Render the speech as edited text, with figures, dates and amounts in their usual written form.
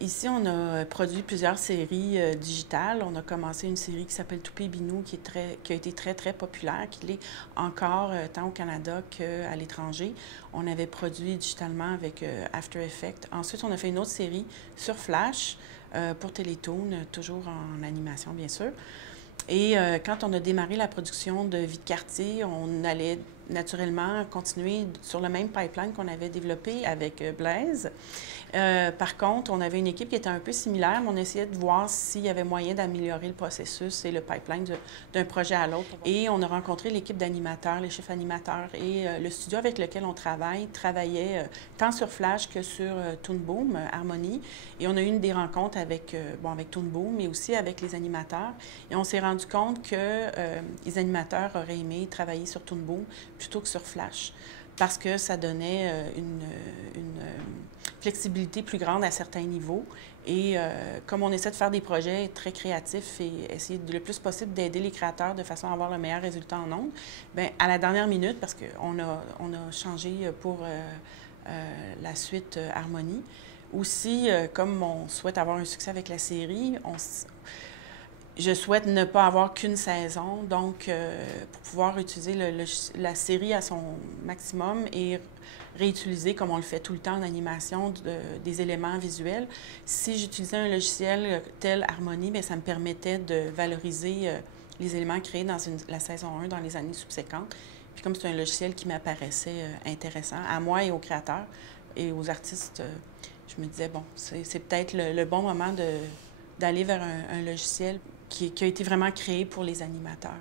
Ici, on a produit plusieurs séries digitales. On a commencé une série qui s'appelle Toupé Binou, qui a été très populaire, qui l'est encore tant au Canada qu'à l'étranger. On avait produit digitalement avec After Effects. Ensuite, on a fait une autre série sur Flash pour Télétoon, toujours en animation, bien sûr. Et quand on a démarré la production de Vie de quartier, on allait naturellement continuer sur le même pipeline qu'on avait développé avec Blaise. Par contre, on avait une équipe qui était un peu similaire, mais on essayait de voir s'il y avait moyen d'améliorer le processus et le pipeline d'un projet à l'autre. Et on a rencontré l'équipe d'animateurs, les chefs animateurs, et le studio avec lequel on travaillait tant sur Flash que sur Toon Boom, Harmonie. Et on a eu des rencontres avec, avec Toon Boom, mais aussi avec les animateurs. Et on s'est rendu compte que les animateurs auraient aimé travailler sur Toon Boom plutôt que sur Flash, parce que ça donnait une flexibilité plus grande à certains niveaux. Et comme on essaie de faire des projets très créatifs et essayer le plus possible d'aider les créateurs de façon à avoir le meilleur résultat en ondes, bien, à la dernière minute, parce qu'on a changé pour la suite Harmonie, aussi, comme on souhaite avoir un succès avec la série, je souhaite ne pas avoir qu'une saison, donc pour pouvoir utiliser la série à son maximum et réutiliser, comme on le fait tout le temps en animation, des éléments visuels. Si j'utilisais un logiciel tel Harmonie, bien, ça me permettait de valoriser les éléments créés dans la saison 1 dans les années subséquentes. Puis comme c'est un logiciel qui m'apparaissait intéressant à moi et aux créateurs et aux artistes, je me disais, bon, c'est peut-être le bon moment d'aller vers un logiciel qui a été vraiment créé pour les animateurs.